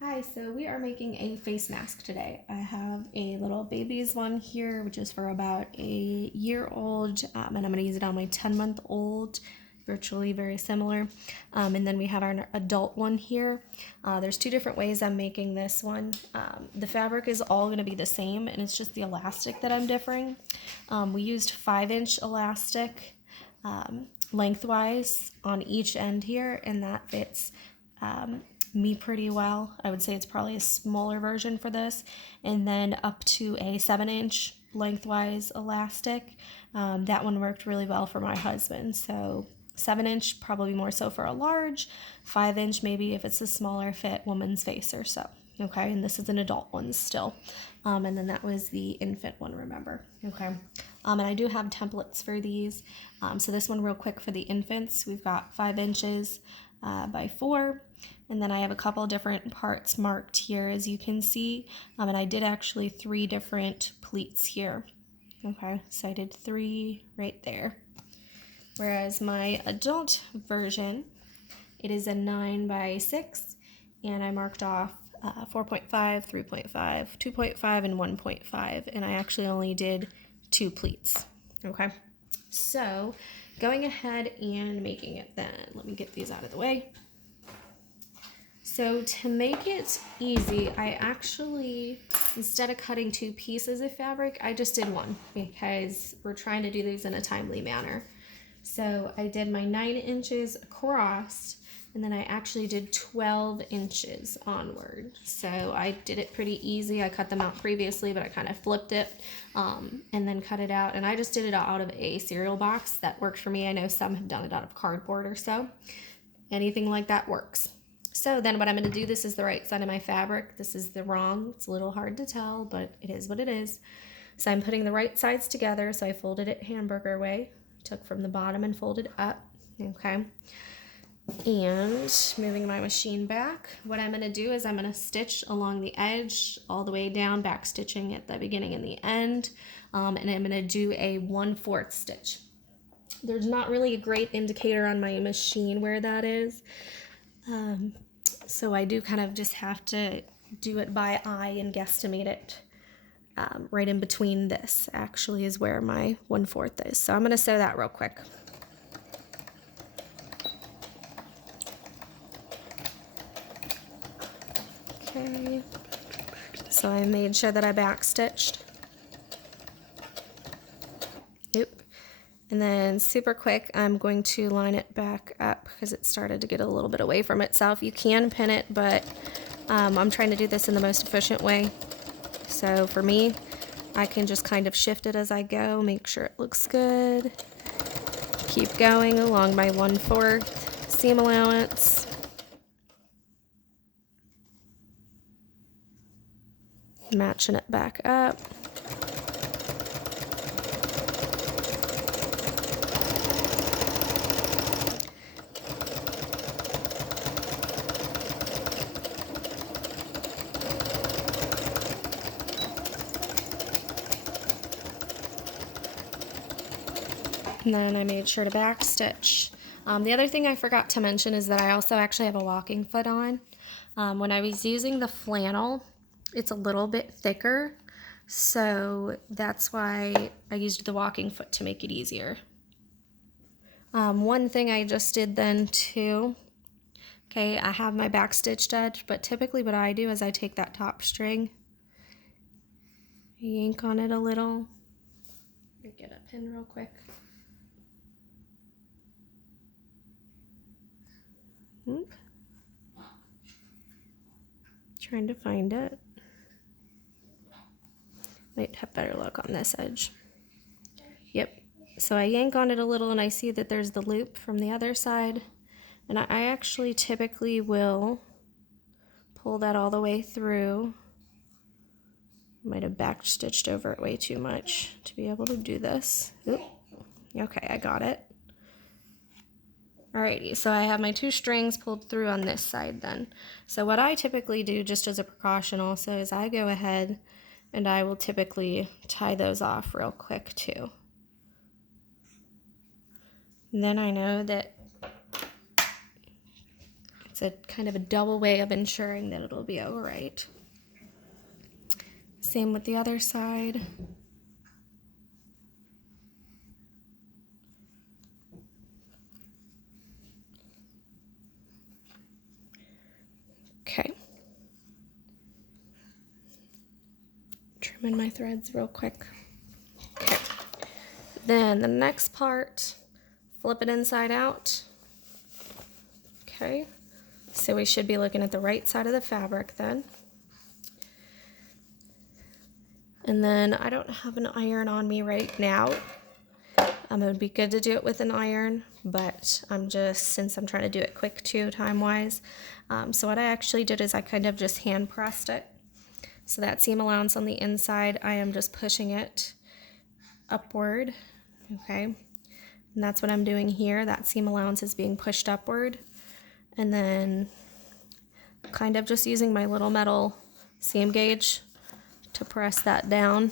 Hi, so we are making a face mask today. I have a little baby's one here, which is for about a year old, and I'm going to use it on my 10-month-old, virtually very similar. And then we have our adult one here. There's two different ways I'm making this one. The fabric is all going to be the same, and it's just the elastic that I'm differing. We used 5-inch elastic lengthwise on each end here, and that fits me pretty well. I would say it's probably a smaller version for this, and then up to a 7-inch lengthwise elastic. That one worked really well for my husband. So 7-inch probably more so for a large, 5-inch maybe if it's a smaller fit woman's face or so. Okay, and this is an adult one still. And then that was the infant one, remember. Okay, and I do have templates for these. So this one real quick for the infants, we've got 5 inches by 4. And then I have a couple different parts marked here, as you can see. And I did actually 3 different pleats here. Okay, so I did 3 right there. Whereas my adult version, it is a 9 by 6, and I marked off 4.5, 3.5, 2.5, and 1.5, and I actually only did 2 pleats. Okay, so going ahead and making it then, let me get these out of the way. So to make it easy, I actually, instead of cutting 2 pieces of fabric, I just did 1 because we're trying to do these in a timely manner. So I did my 9 inches across, and then I actually did 12 inches onward. So I did it pretty easy. I cut them out previously, but I kind of flipped it and then cut it out. And I just did it out of a cereal box. That worked for me. I know some have done it out of cardboard or so. Anything like that works. So then what I'm going to do, this is the right side of my fabric. This is the wrong. It's a little hard to tell, but it is what it is. So I'm putting the right sides together. So I folded it hamburger way. Took from the bottom and folded up. Okay. And moving my machine back, what I'm going to do is I'm going to stitch along the edge all the way down, back stitching at the beginning and the end. And I'm going to do a 1/4 stitch. There's not really a great indicator on my machine where that is. So I do kind of just have to do it by eye and guesstimate it. Right in between this actually is where my 1/4 is. So I'm going to sew that real quick. Okay. So I made sure that I back stitched. Oop. And then super quick, I'm going to line it back up because it started to get a little bit away from itself. You can pin it, but I'm trying to do this in the most efficient way. So for me, I can just kind of shift it as I go, make sure it looks good. Keep going along my 1/4 seam allowance. Matching it back up. And then I made sure to back stitch. The other thing I forgot to mention is that I also actually have a walking foot on. When I was using the flannel, it's a little bit thicker, so that's why I used the walking foot to make it easier. One thing I just did then too, okay, I have my back stitched edge, but typically what I do is I take that top string, yank on it a little, get a pin real quick. Oop. Trying to find it. Might have better luck on this edge. Yep. So I yank on it a little and I see that there's the loop from the other side. And I actually typically will pull that all the way through. Might have back stitched over it way too much to be able to do this. Oop. Okay, I got it. Alrighty, so I have my 2 strings pulled through on this side then. So what I typically do, just as a precaution also, is I go ahead and I will typically tie those off real quick too. And then I know that It's a kind of a double way of ensuring that it'll be all right. Same with the other side. Okay. Trimming my threads real quick. Okay. Then the next part, flip it inside out. Okay. So we should be looking at the right side of the fabric then. And then I don't have an iron on me right now. It would be good to do it with an iron, but since I'm trying to do it quick too, time-wise. So what I actually did is I kind of just hand pressed it. So that seam allowance on the inside, I am just pushing it upward, okay? And that's what I'm doing here. That seam allowance is being pushed upward. And then kind of just using my little metal seam gauge to press that down.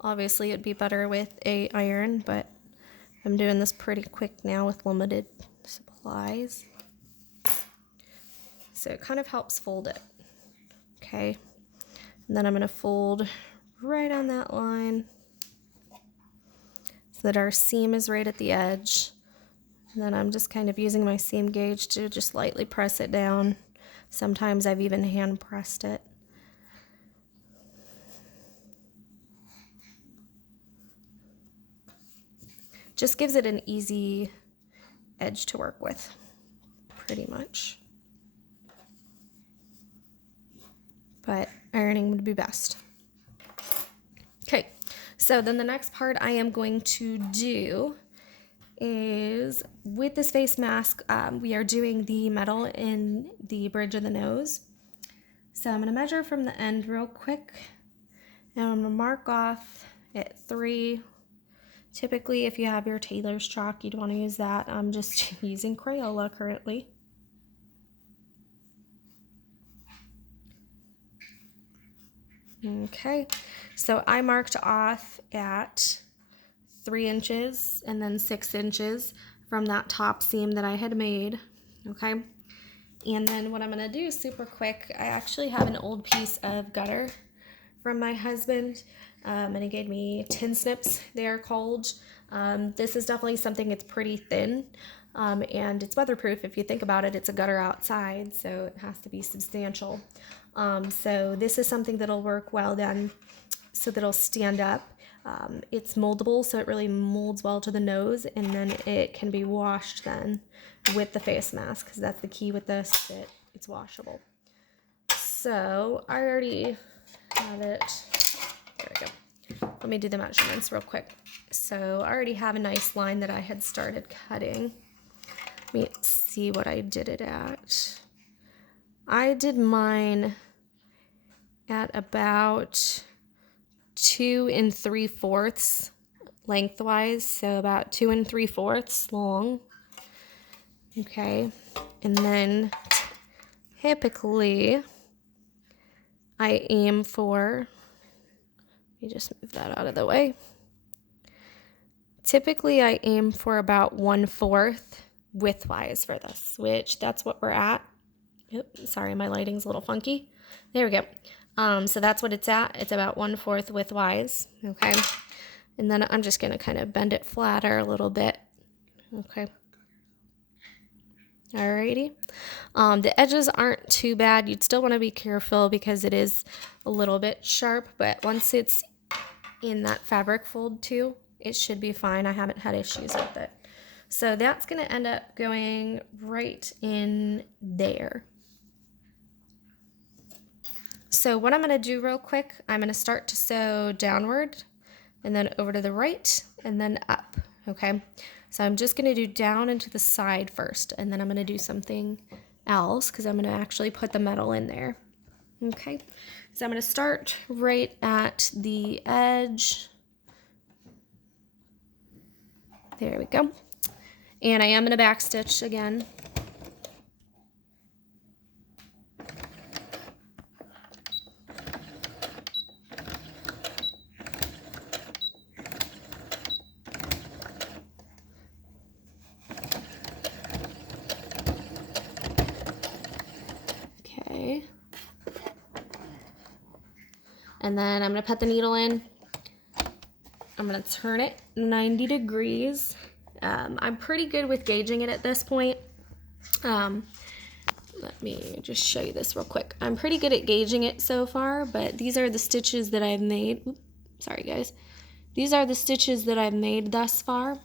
Obviously it'd be better with a iron, but I'm doing this pretty quick now with limited supplies. So it kind of helps fold it, okay? And then I'm gonna fold right on that line so that our seam is right at the edge. And then I'm just kind of using my seam gauge to just lightly press it down. Sometimes I've even hand pressed it. Just gives it an easy edge to work with, pretty much. But ironing would be best. Okay, so then the next part I am going to do is with this face mask, we are doing the metal in the bridge of the nose. So I'm going to measure from the end real quick, and I'm going to mark off at 3. Typically, if you have your tailor's chalk, you'd want to use that. I'm just using Crayola currently. Okay, so I marked off at 3 inches and then 6 inches from that top seam that I had made, okay? And then what I'm gonna do super quick, I actually have an old piece of gutter from my husband, and he gave me tin snips, they are called. This is definitely something that's pretty thin, and it's weatherproof. If you think about it, it's a gutter outside, so it has to be substantial. So this is something that'll work well then, so that'll stand up. It's moldable, so it really molds well to the nose, and then it can be washed then with the face mask, because that's the key with this, that it's washable. So I already have it. There we go. Let me do the measurements real quick. So I already have a nice line that I had started cutting. Let me see what I did it at. I did mine at about 2 3/4 lengthwise, so about 2 3/4 long. Okay, and then typically I aim for, let me just move that out of the way. Typically I aim for about 1/4 widthwise for this, which that's what we're at. Oops, sorry, my lighting's a little funky. There we go. So that's what it's at. It's about 1/4 widthwise, okay? And then I'm just gonna kind of bend it flatter a little bit, okay? Alrighty. The edges aren't too bad. You'd still want to be careful because it is a little bit sharp, but once it's in that fabric fold too, it should be fine. I haven't had issues with it. So that's going to end up going right in there. So what I'm going to do real quick, I'm going to start to sew downward and then over to the right and then up, okay? So I'm just going to do down and to the side first, and then I'm going to do something else because I'm going to actually put the metal in there, okay? So I'm going to start right at the edge. There we go. And I am going to back stitch again. And then I'm gonna put the needle in. I'm gonna turn it 90 degrees. I'm pretty good with gauging it at this point. Let me just show you this real quick. I'm pretty good at gauging it so far, but these are the stitches that I've made. Oops, sorry guys. These are the stitches that I've made thus far.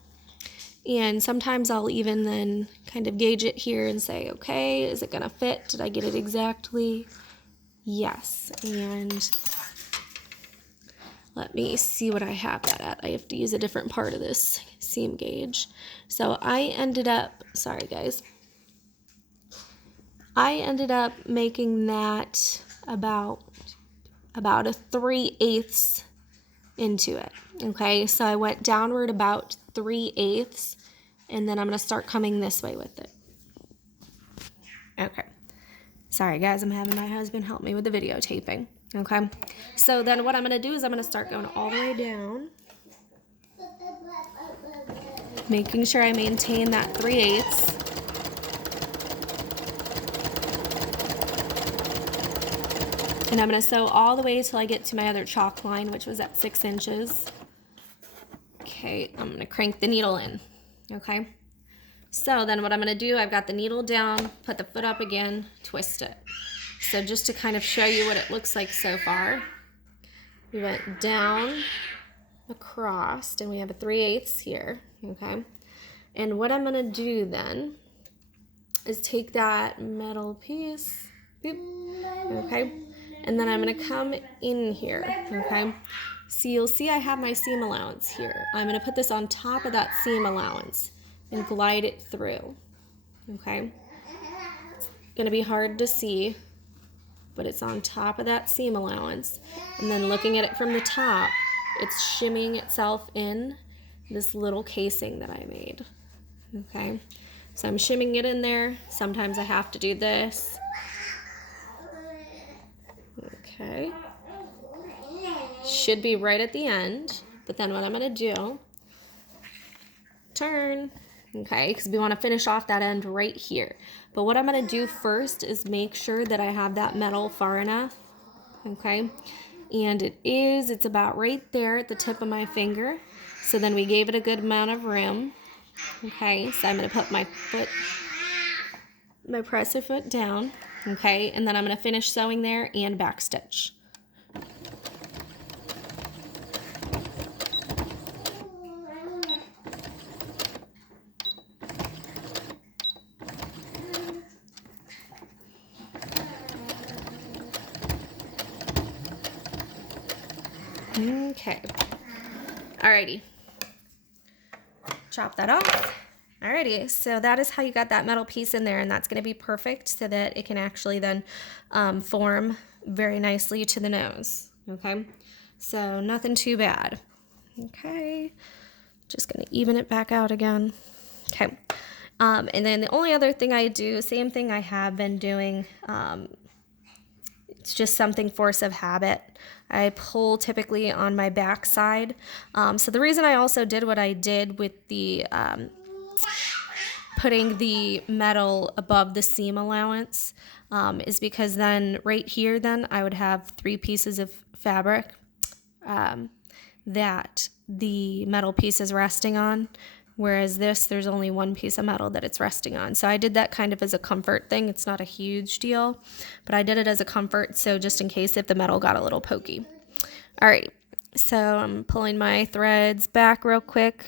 And sometimes I'll even then kind of gauge it here and say, okay, is it gonna fit? Did I get it exactly? Yes. And let me see what I have that at. I have to use a different part of this seam gauge. So I ended up, sorry guys, I ended up making that about a 3/8 into it. Okay, so I went downward about 3/8, and then I'm gonna start coming this way with it. Okay, sorry guys, I'm having my husband help me with the videotaping. Okay, so then what I'm gonna do is I'm gonna start going all the way down, making sure I maintain that 3/8. And I'm going to sew all the way till I get to my other chalk line, which was at 6 inches. Okay, I'm going to crank the needle in. Okay, so then what I'm going to do, I've got the needle down, put the foot up again, twist it. So just to kind of show you what it looks like so far, we went down, across, and we have a 3/8 here. Okay, and what I'm going to do then is take that metal piece, boop, okay, and then I'm going to come in here, okay? So you'll see I have my seam allowance here. I'm going to put this on top of that seam allowance and glide it through, okay? It's going to be hard to see, but it's on top of that seam allowance. And then looking at it from the top, it's shimmying itself in this little casing that I made, okay? So I'm shimming it in there. Sometimes I have to do this. Okay, should be right at the end, but then what I'm gonna do, turn, okay, because we want to finish off that end right here. But what I'm gonna do first is make sure that I have that metal far enough, okay, and it's about right there at the tip of my finger. So then we gave it a good amount of room, okay, so I'm gonna put my presser foot down, okay, and then I'm going to finish sewing there and back stitch. Okay, alrighty, chop that off. Alrighty, so that is how you got that metal piece in there, and that's going to be perfect so that it can actually then form very nicely to the nose. Okay, so nothing too bad. Okay, just going to even it back out again. Okay, and then the only other thing I do, same thing I have been doing, it's just something force of habit. I pull typically on my back side. So the reason I also did what I did with the putting the metal above the seam allowance is because then right here then I would have 3 pieces of fabric that the metal piece is resting on, whereas there's only 1 piece of metal that it's resting on. So I did that kind of as a comfort thing. It's not a huge deal, but I did it as a comfort, so just in case if the metal got a little pokey. Alrighty, so I'm pulling my threads back real quick.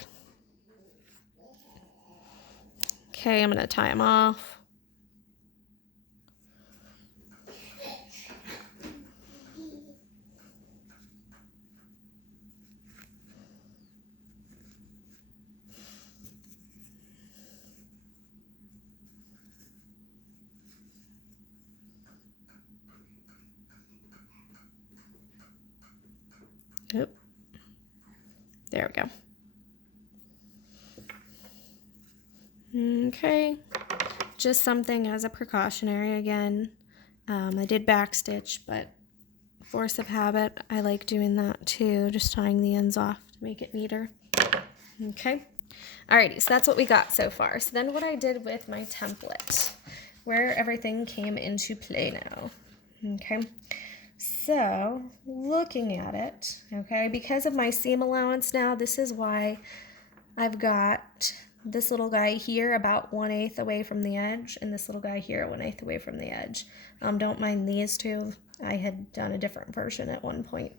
Okay, I'm going to tie them off. Oop. There we go. Okay, just something as a precautionary again. I did back stitch, but force of habit, I like doing that too, just tying the ends off to make it neater. Okay, alrighty, so that's what we got so far. So then what I did with my template, where everything came into play now. Okay, So looking at it, okay, because of my seam allowance now, this is why I've got this little guy here about 1/8 away from the edge, and this little guy here 1/8 away from the edge. Don't mind these two. I had done a different version at one point.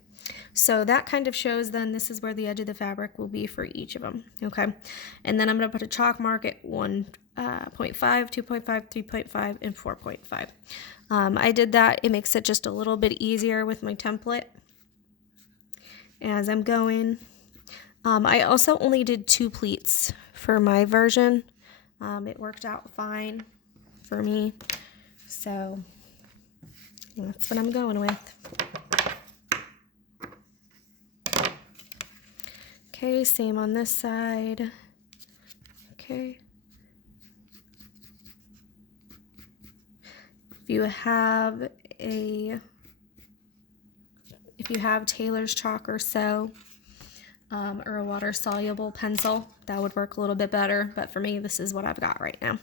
So that kind of shows then this is where the edge of the fabric will be for each of them, okay? And then I'm going to put a chalk mark at 1.5, 2.5, 3.5, and 4.5. I did that. It makes it just a little bit easier with my template as I'm going. I also only did 2 pleats for my version. It worked out fine for me. So that's what I'm going with. Okay, same on this side. Okay. If you have Taylor's chalk or so, or a water-soluble pencil, that would work a little bit better, but for me, this is what I've got right now.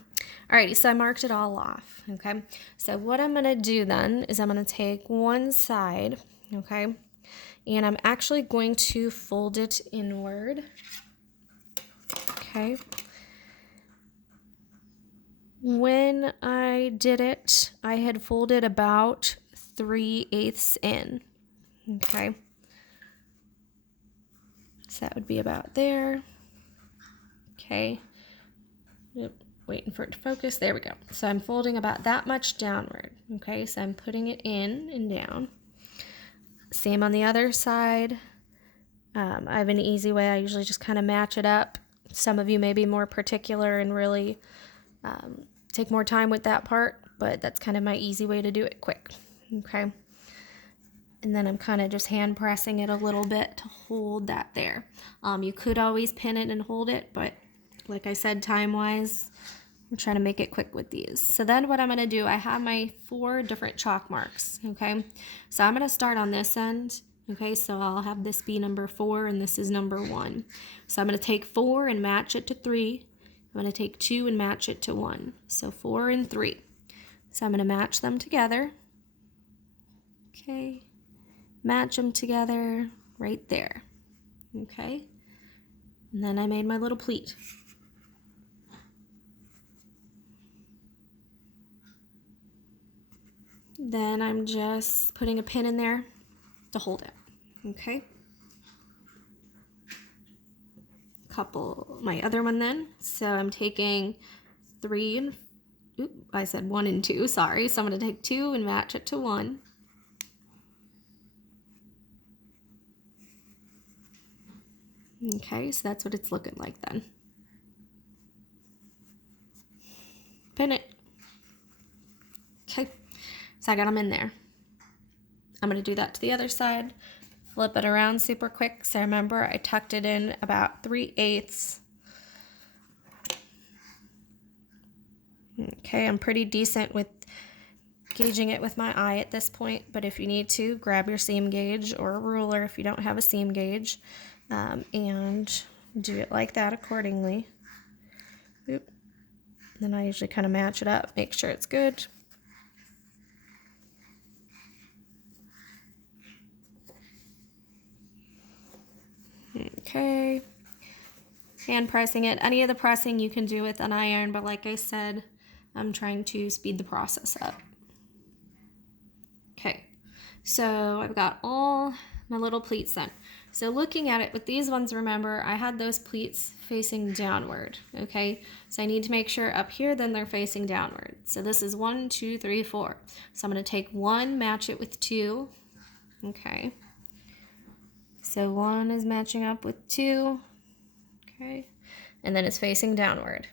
Alrighty, so I marked it all off, okay? So what I'm gonna do then is I'm gonna take one side, okay, and I'm actually going to fold it inward, okay? When I did it, I had folded about 3/8 in, okay? So that would be about there. Okay. Yep. Waiting for it to focus. There we go. So I'm folding about that much downward. Okay, so I'm putting it in and down. Same on the other side. I have an easy way. I usually just kind of match it up. Some of you may be more particular and really take more time with that part, but that's kind of my easy way to do it quick. Okay. And then I'm kind of just hand pressing it a little bit to hold that there. You could always pin it and hold it, but like I said, time-wise, I'm trying to make it quick with these. So then what I'm going to do, I have my 4 different chalk marks, okay? So I'm going to start on this end, okay? So I'll have this be number 4, and this is number 1. So I'm going to take 4 and match it to 3. I'm going to take 2 and match it to 1. So 4 and 3. So I'm going to match them together, okay? Match them together right there, okay? And then I made my little pleat. Then I'm just putting a pin in there to hold it, okay? My other one then. So I'm taking 3 and, I said 1 and 2, sorry. So I'm gonna take 2 and match it to 1. Okay, so that's what it's looking like then. Pin it. Okay, so I got them in there. I'm going to do that to the other side. Flip it around super quick. So remember, I tucked it in about 3/8. Okay, I'm pretty decent with gauging it with my eye at this point, but if you need to, grab your seam gauge or a ruler if you don't have a seam gauge, and do it like that accordingly. Oop. Then I usually kind of match it up, make sure it's good. Okay, hand pressing it. Any of the pressing you can do with an iron, but like I said, I'm trying to speed the process up. Okay, so I've got all my little pleats done. So looking at it with these ones, remember, I had those pleats facing downward, okay? So I need to make sure up here, then they're facing downward. So this is 1, 2, 3, 4. So I'm gonna take 1, match it with 2, okay? So 1 is matching up with 2, okay? And then it's facing downward.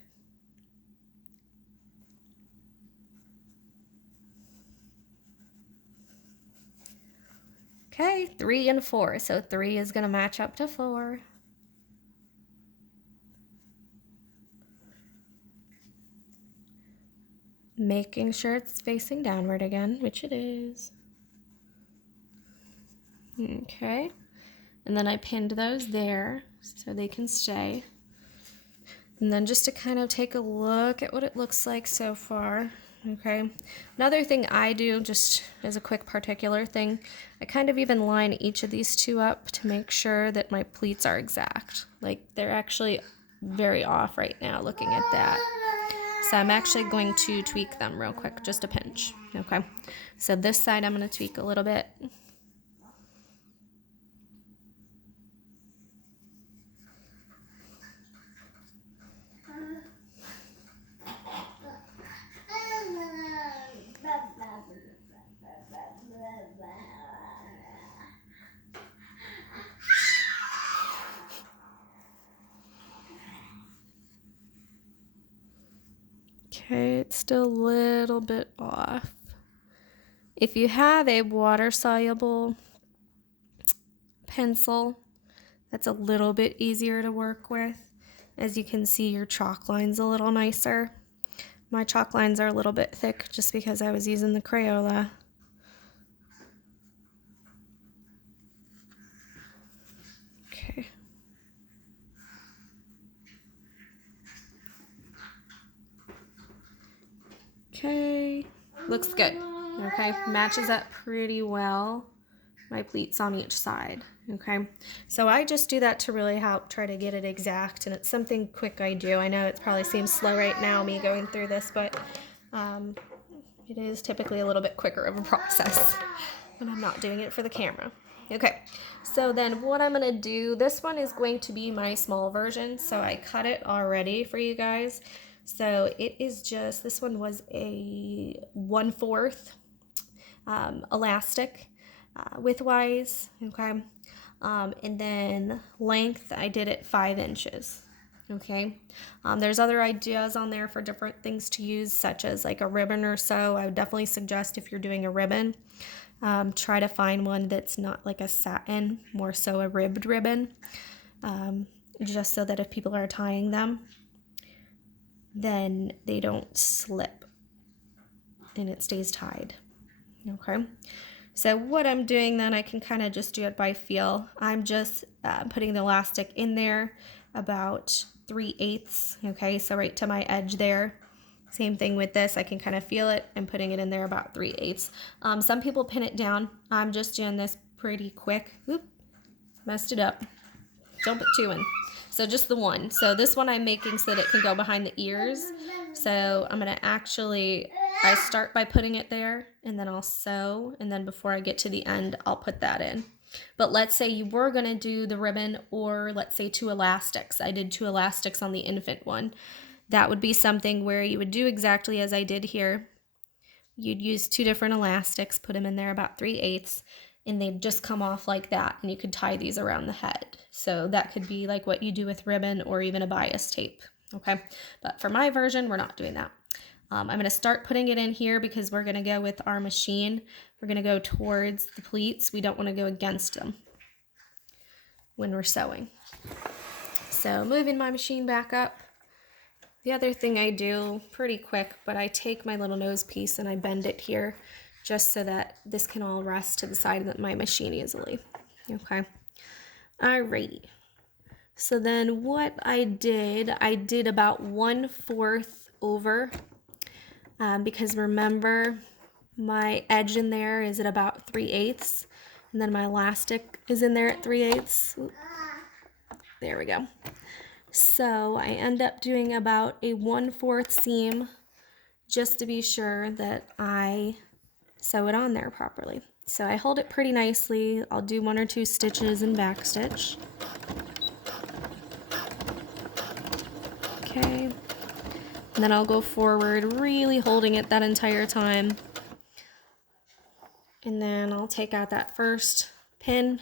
Okay, 3 and 4. So 3 is gonna match up to 4. Making sure it's facing downward again, which it is. Okay. And then I pinned those there so they can stay. And then just to kind of take a look at what it looks like so far, Okay, another thing I do, just as a quick particular thing, I kind of even line each of these two up to make sure that my pleats are exact. Like, they're actually very off right now looking at that. So I'm actually going to tweak them real quick, just a pinch. Okay, so this side I'm going to tweak a little bit. Okay, it's still a little bit off. If you have a water-soluble pencil, that's a little bit easier to work with. As you can see, your chalk line's a little nicer. My chalk lines are a little bit thick just because I was using the Crayola. Okay. Okay, looks good. Okay, matches up pretty well. My pleats on each side. Okay, so I just do that to really help try to get it exact, and it's something quick I do. I know it probably seems slow right now, me going through this, but it is typically a little bit quicker of a process when I'm not doing it for the camera. Okay, so then what I'm going to do, this one is going to be my small version, so I cut it already for you guys. So it is just, this one was a 1/4 elastic widthwise, okay, and then length, I did it 5 inches. Okay, there's other ideas on there for different things to use, such as like a ribbon or so. I would definitely suggest, if you're doing a ribbon, try to find one that's not like a satin, more so a ribbed ribbon, just so that if people are tying them, then they don't slip and it stays tied. Okay, so what I'm doing then, I can kind of just do it by feel. I'm just putting the elastic in there about 3/8, okay, so right to my edge there. Same thing with this, I can kind of feel it and putting it in there about 3/8. Some people pin it down. I'm just doing this pretty quick. Oop, messed it up. Don't put 2 in. So just the 1. So this one I'm making so that it can go behind the ears. So I'm going to actually, I start by putting it there, and then I'll sew, and then before I get to the end, I'll put that in. But let's say you were going to do the ribbon, or let's say 2 elastics. I did 2 elastics on the infant one. That would be something where you would do exactly as I did here. You'd use 2 different elastics, put them in there about 3/8, and they'd just come off like that, and you could tie these around the head. So that could be like what you do with ribbon or even a bias tape, okay? But for my version, we're not doing that. I'm going to start putting it in here because we're going to go with our machine. We're going to go towards the pleats. We don't want to go against them when we're sewing. So moving my machine back up. The other thing I do, pretty quick, but I take my little nose piece and I bend it here just so that this can all rest to the side of my machine easily. Okay. Alrighty. So then what I did about 1/4 over, because remember my edge in there is at about 3/8, and then my elastic is in there at 3/8. There we go. So I end up doing about a 1/4 seam just to be sure that I sew it on there properly. So I hold it pretty nicely. I'll do 1 or 2 stitches and back stitch. Okay. And then I'll go forward, really holding it that entire time. And then I'll take out that first pin.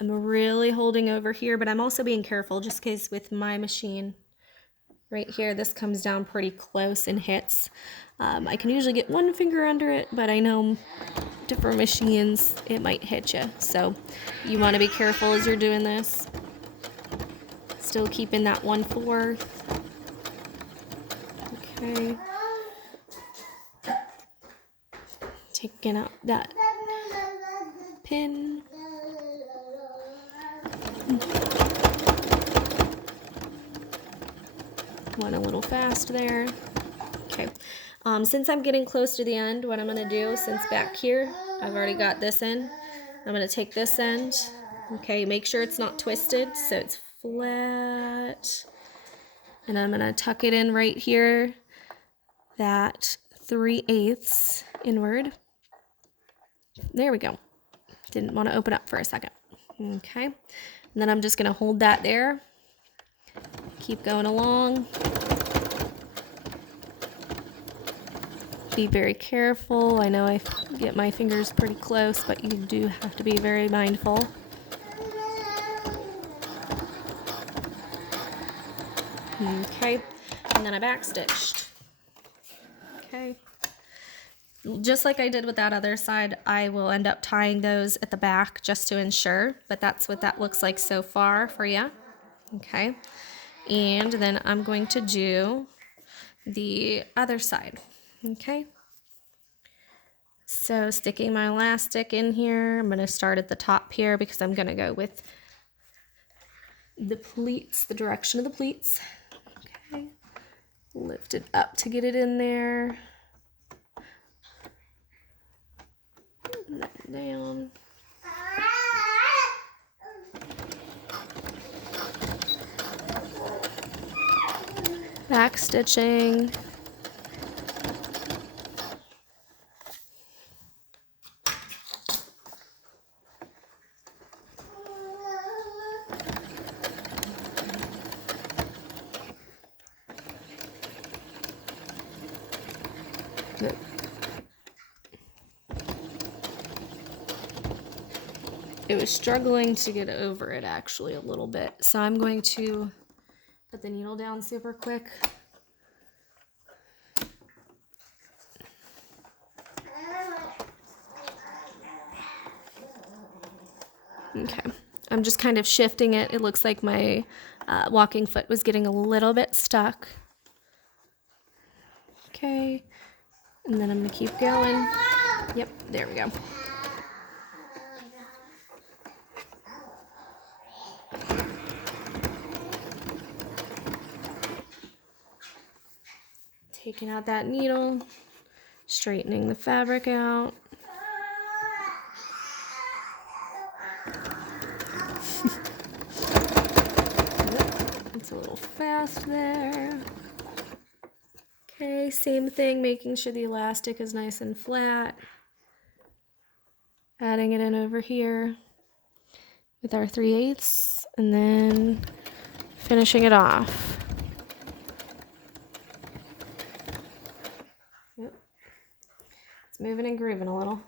I'm really holding over here, but I'm also being careful just because with my machine right here, this comes down pretty close and hits. I can usually get 1 finger under it, but I know different machines, it might hit you. So you want to be careful as you're doing this. Still keeping that 1/4. Okay. Taking out that pin. Went a little fast there. Okay. Since I'm getting close to the end, what I'm going to do, since back here I've already got this in, I'm going to take this end, okay, make sure it's not twisted so it's flat, and I'm going to tuck it in right here, that 3/8 inward. There we go. Didn't want to open up for a second. Okay, and then I'm just going to hold that there, keep going along. Be very careful. I know I get my fingers pretty close, but you do have to be very mindful. Okay, and then I backstitched. Okay, just like I did with that other side, I will end up tying those at the back just to ensure, but that's what that looks like so far for you. Okay, and then I'm going to do the other side. Okay. So sticking my elastic in here, I'm going to start at the top here because I'm going to go with the pleats, the direction of the pleats. Okay, lift it up to get it in there. And that down. Back stitching. It was struggling to get over it actually a little bit, so I'm going to put the needle down super quick. Okay, I'm just kind of shifting it. It looks like my walking foot was getting a little bit stuck. Okay, and then I'm gonna keep going. Yep, there we go. Taking out that needle, straightening the fabric out. It's a little fast there. Okay, same thing, making sure the elastic is nice and flat. Adding it in over here with our 3/8 and then finishing it off. Yep. It's moving and grooving a little.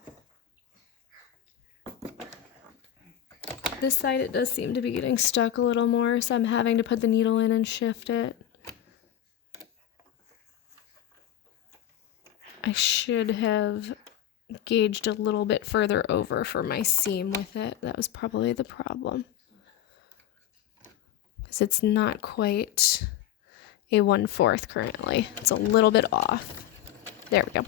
This side it does seem to be getting stuck a little more, so I'm having to put the needle in and shift it. I should have gauged a little bit further over for my seam with it. That was probably the problem, because it's not quite a 1/4 currently. It's a little bit off. There we go.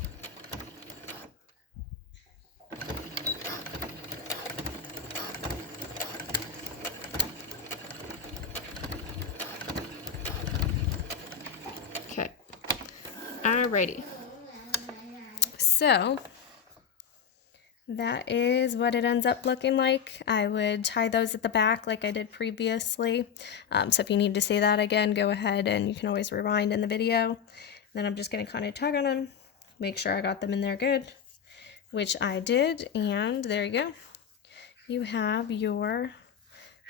Okay. Alrighty. So that is what it ends up looking like. I would tie those at the back like I did previously. So if you need to see that again, go ahead and you can always rewind in the video. Then I'm just going to kind of tug on them, make sure I got them in there good, which I did, and there you go. You have your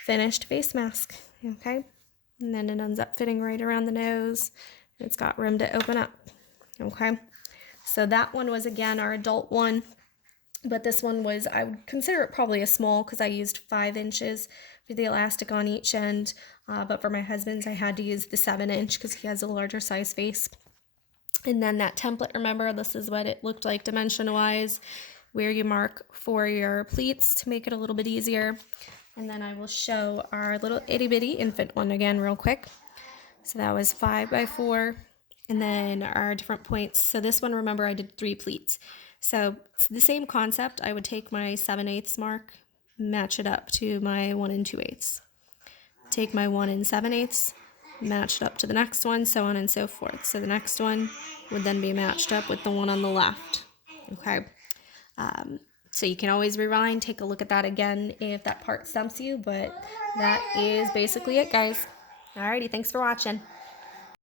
finished face mask, okay? And then it ends up fitting right around the nose. It's got room to open up, okay? So that one was, again, our adult one. But this one was, I would consider it probably a small because I used 5 inches for the elastic on each end. But for my husband's, I had to use the 7-inch because he has a larger size face. And then that template, remember, this is what it looked like dimension-wise, where you mark for your pleats to make it a little bit easier. And then I will show our little itty-bitty infant one again real quick. So that was 5 by 4. And then our different points. So this one, remember, I did 3 pleats. So it's the same concept. I would take my 7/8 mark, match it up to my 1 2/8. Take my 1 7/8, matched up to the next one, so on and so forth. So the next one would then be matched up with the one on the left. Okay. So you can always rewind, take a look at that again if that part stumps you, but that is basically it, guys. Alrighty, thanks for watching.